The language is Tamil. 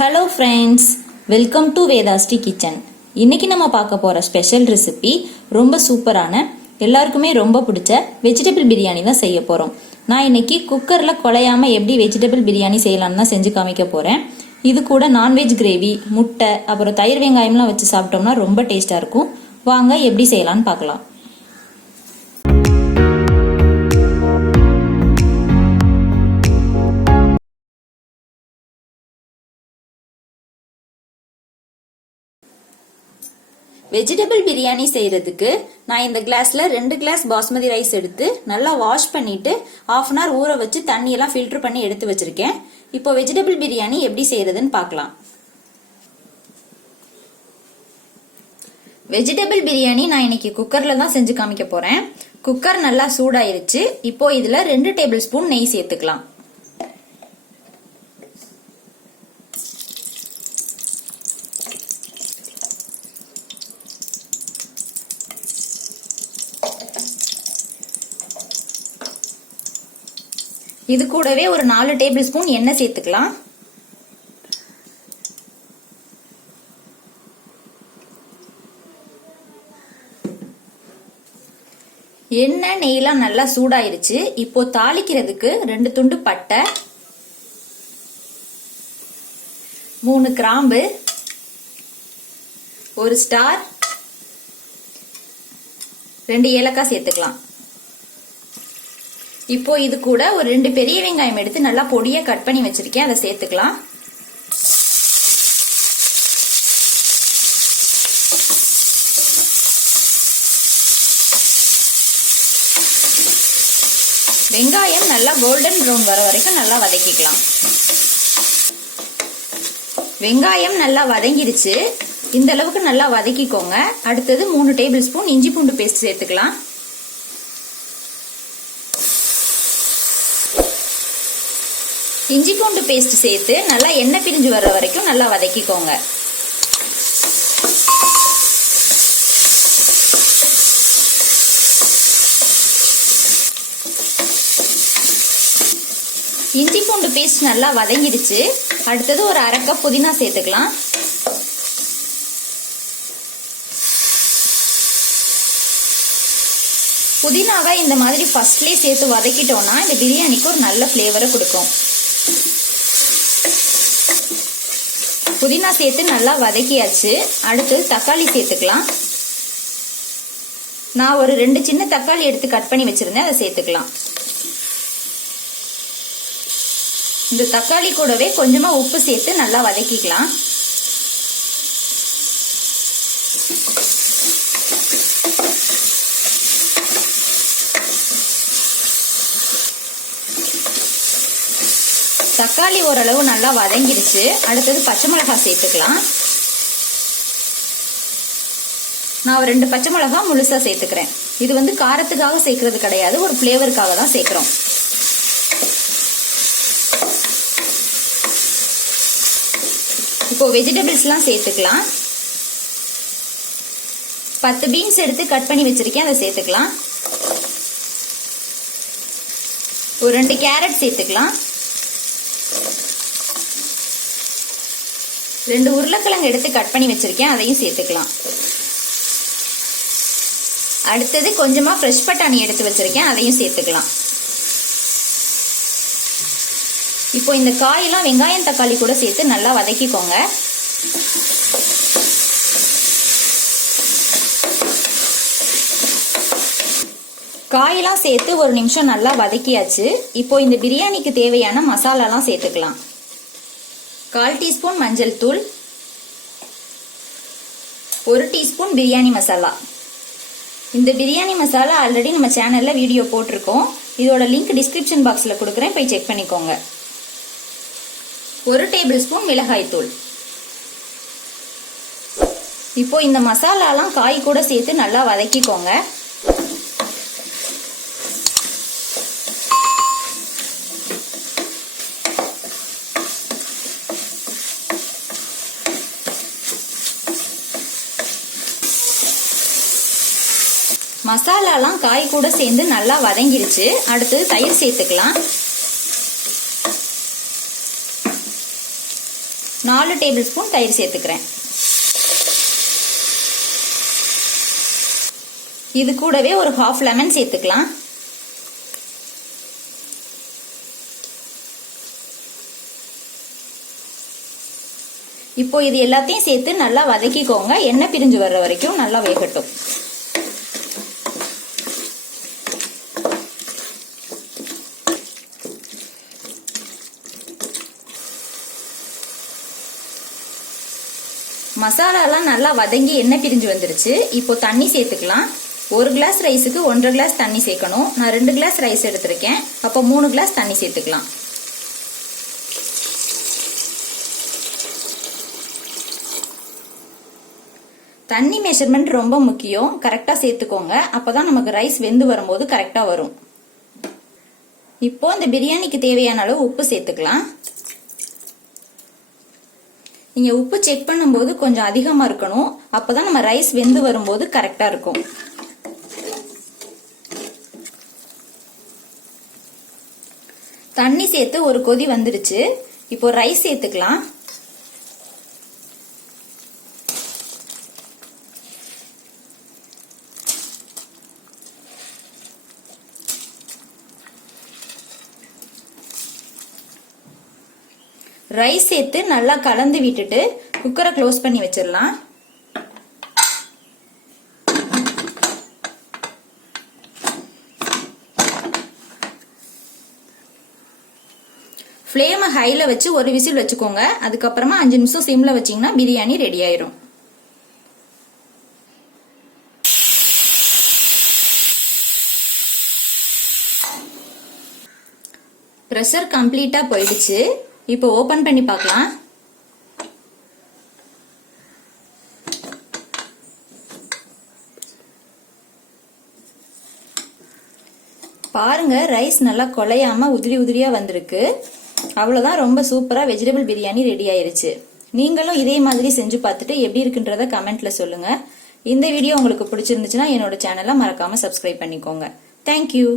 Hello friends, welcome to Vethasrikitchen. இன்னைக்கு நம்ம பார்க்க போற ஸ்பெஷல் ரெசிபி ரொம்ப சூப்பரான எல்லாருக்குமே ரொம்ப பிடிச்ச வெஜிடபிள் பிரியாணி தான் செய்ய போறோம். நான் இன்னைக்கு குக்கர்ல குழையாம எப்படி வெஜிடபிள் பிரியாணி செய்யலாம்னு தான் செஞ்சு காமிக்க போறேன். இது கூட நான்வெஜ் கிரேவி, முட்டை, அப்புறம் தயிர் வெங்காயம்லாம் வச்சு சாப்பிட்டோம்னா ரொம்ப டேஸ்டா இருக்கும். வாங்க எப்படி செய்யலாம்னு பார்க்கலாம். வெஜிடபிள் பிரியாணி செய்யறதுக்கு நான் இந்த கிளாஸ்ல 2 கிளாஸ் பாஸ்மதி ரைஸ் எடுத்து நல்லா வாஷ் பண்ணிட்டு ½ அன் ஹவர் ஊற வச்சு தண்ணி எல்லாம் ஃபில்டர் பண்ணி எடுத்து வச்சிருக்கேன். இப்போ வெஜிடபிள் பிரியாணி எப்படி செய்யறதுன்னு பார்க்கலாம். வெஜிடபிள் பிரியாணி நான் இன்னைக்கு குக்கர்ல தான் செஞ்சு காமிக்க போறேன். குக்கர் நல்லா சூடாயிருச்சு. இப்போ இதுல 2 டேபிள் ஸ்பூன் நெய் சேர்த்துக்கலாம். இது கூடவே ஒரு 4 டேபிள் ஸ்பூன் எண்ணெய் சேர்த்துக்கலாம். எண்ணெய் நெய்லாம் நல்லா சூடாயிருச்சு. இப்போ தாளிக்கிறதுக்கு 2 துண்டு பட்டை, 3 கிராம்பு, 1 ஸ்டார், 2 ஏலக்காய் சேர்த்துக்கலாம். இப்போ இது கூட ஒரு 2 பெரிய வெங்காயம் எடுத்து நல்லா பொடியா கட் பண்ணி வச்சிருக்கேன், அதை சேர்த்துக்கலாம். வெங்காயம் நல்லா கோல்டன் ப்ரௌன் வர வரைக்கும் நல்லா வதக்கிக்கலாம். வெங்காயம் நல்லா வதங்கிருச்சு. இந்த அளவுக்கு நல்லா வதக்கிக்கோங்க. அடுத்தது 3 டேபிள் ஸ்பூன் இஞ்சி பூண்டு பேஸ்ட் சேர்த்துக்கலாம். இஞ்சி பூண்டு பேஸ்ட் சேர்த்து நல்லா எண்ணெய் பிரிஞ்சு வர்ற வரைக்கும் நல்லா வதக்கிக்கோங்க. இஞ்சி பூண்டு பேஸ்ட் நல்லா வதங்கிடுச்சு. அடுத்தது ஒரு 1/2 கப் புதினா சேர்த்துக்கலாம். புதினாவை இந்த மாதிரி ஃபர்ஸ்ட்லயே சேர்த்து வதக்கிட்டோம்னா இந்த பிரியாணிக்கு ஒரு நல்ல ஃப்ளேவரை கொடுக்கும். புதினா சேர்த்து நல்லா வதக்கியாச்சு. அடுத்து தக்காளி சேர்த்துக்கலாம். நான் ஒரு 2 சின்ன தக்காளி எடுத்து கட் பண்ணி வச்சிருந்தேன், அதை சேர்த்துக்கலாம். இந்த தக்காளி கூடவே கொஞ்சமா உப்பு சேர்த்து நல்லா வதக்கிக்கலாம். தக்காளி ஓரளவு நல்லா வதங்கிருச்சு. அடுத்தது பச்சை மிளகாய் சேர்த்துக்கலாம். நான் ஒரு 2 பச்சை மிளகாய் முழுசா சேர்த்துக்கிறேன். இது வந்து காரத்துக்காக சேர்க்கறது கிடையாது, ஒரு ஃபிளேவருக்காக தான் சேர்க்கிறோம். இப்போ வெஜிடபிள்ஸ் எல்லாம் சேர்த்துக்கலாம். 10 பீன்ஸ் எடுத்து கட் பண்ணி வச்சிருக்கேன், அதை சேர்த்துக்கலாம். ஒரு 2 கேரட் சேர்த்துக்கலாம். 2 உருளைக்கிழங்கு எடுத்து கட் பண்ணி வச்சிருக்கேன், அதையும் சேர்த்துக்கலாம். அடுத்தது கொஞ்சமா ஃப்ரெஷ் பட்டாணி எடுத்து வச்சிருக்கேன், அதையும் சேர்த்துக்கலாம். இப்போ இந்த காயெல்லாம் வெங்காயம் தக்காளி கூட சேர்த்து நல்லா வதக்கிக்கோங்க. காயெல்லாம் சேர்த்து ஒரு நிமிஷம் நல்லா வதக்கியாச்சு. இப்போ இந்த பிரியாணிக்கு தேவையான மசாலாலாம் சேர்த்துக்கலாம். 1/4 டீஸ்பூன் மஞ்சள் தூள், 1 டீஸ்பூன் பிரியாணி மசாலா. இந்த பிரியாணி மசாலா ஆல்ரெடி நம்ம சேனல்ல வீடியோ போட்டிருக்கோம். இதோட லிங்க் டிஸ்கிரிப்ஷன் பாக்ஸ்ல கொடுக்குறேன், போய் செக் பண்ணிக்கோங்க. 1 டேபிள் ஸ்பூன் மிளகாய் தூள். இப்போ இந்த மசாலாலாம் காய் கூட சேர்த்து நல்லா வதக்கிக்கோங்க. மசாலாலாம் காய் கூட சேர்ந்து நல்லா வதங்கிருச்சு. அடுத்து தயிர் சேர்த்துக்கலாம். 4 டேபிள் ஸ்பூன் தயிர் சேர்த்துக்கிறேன். இது கூடவே ஒரு ஹாஃப் லெமன் சேர்த்துக்கலாம். இப்போ இது எல்லாத்தையும் சேர்த்து நல்லா வதக்கிக்கோங்க. எண்ணெய் பிரிஞ்சு வர்ற வரைக்கும் நல்லா வேகட்டும். மசாலாலாம் நல்லா வதங்கி எண்ணெய் பிரிஞ்சு வந்துருச்சு. இப்போ தண்ணி சேர்த்துக்கலாம். 1 கிளாஸ் ரைஸுக்கு 1.5 கிளாஸ் தண்ணி சேர்க்கணும். நான் 2 கிளாஸ் ரைஸ் எடுத்திருக்கேன். அப்போ 3 கிளாஸ் தண்ணி சேர்த்துக்கலாம். தண்ணி மெஷர்மெண்ட் ரொம்ப முக்கியம். கரெக்டா சேர்த்துக்கோங்க. அப்பதான் நமக்கு ரைஸ் வெந்து வரும்போது கரெக்டா வரும். இப்போ இந்த பிரியாணிக்கு தேவையான அளவு உப்பு சேர்த்துக்கலாம். நீங்க உப்பு செக் பண்ணும்போது கொஞ்சம் அதிகமா இருக்கணும். அப்பதான் நம்ம ரைஸ் வெந்து வரும்போது கரெக்டா இருக்கும். தண்ணி சேர்த்து ஒரு கொதி வந்துருச்சு. இப்போ ரைஸ் சேர்த்துக்கலாம். ரைஸ் சேர்த்து நல்லா கலந்து விட்டுட்டு குக்கரை க்ளோஸ் பண்ணி வச்சிடலாம். ஃப்ளேமை ஹைல வச்சு ஒரு விசில் வச்சுக்கோங்க. அதுக்கப்புறமா 5 நிமிஷம் சிம்ல வச்சீங்கன்னா பிரியாணி ரெடி ஆயிரும். பிரஷர் கம்ப்ளீட்டா போயிடுச்சு. இப்போ ஓபன் பண்ணி பார்க்கலாம். பாருங்க, ரைஸ் நல்லா குழையாம உதிரி உதிரியா வந்திருக்கு. அவ்வளவுதான், ரொம்ப சூப்பரா வெஜிடபிள் பிரியாணி ரெடி ஆயிருச்சு. நீங்களும் இதே மாதிரி செஞ்சு பார்த்துட்டு எப்படி இருக்குன்றத கமெண்ட்ல சொல்லுங்க. இந்த வீடியோ உங்களுக்கு பிடிச்சிருந்துச்சுன்னா என்னோட சேனலை மறக்காம சப்ஸ்கிரைப் பண்ணிக்கோங்க. தேங்க்யூ.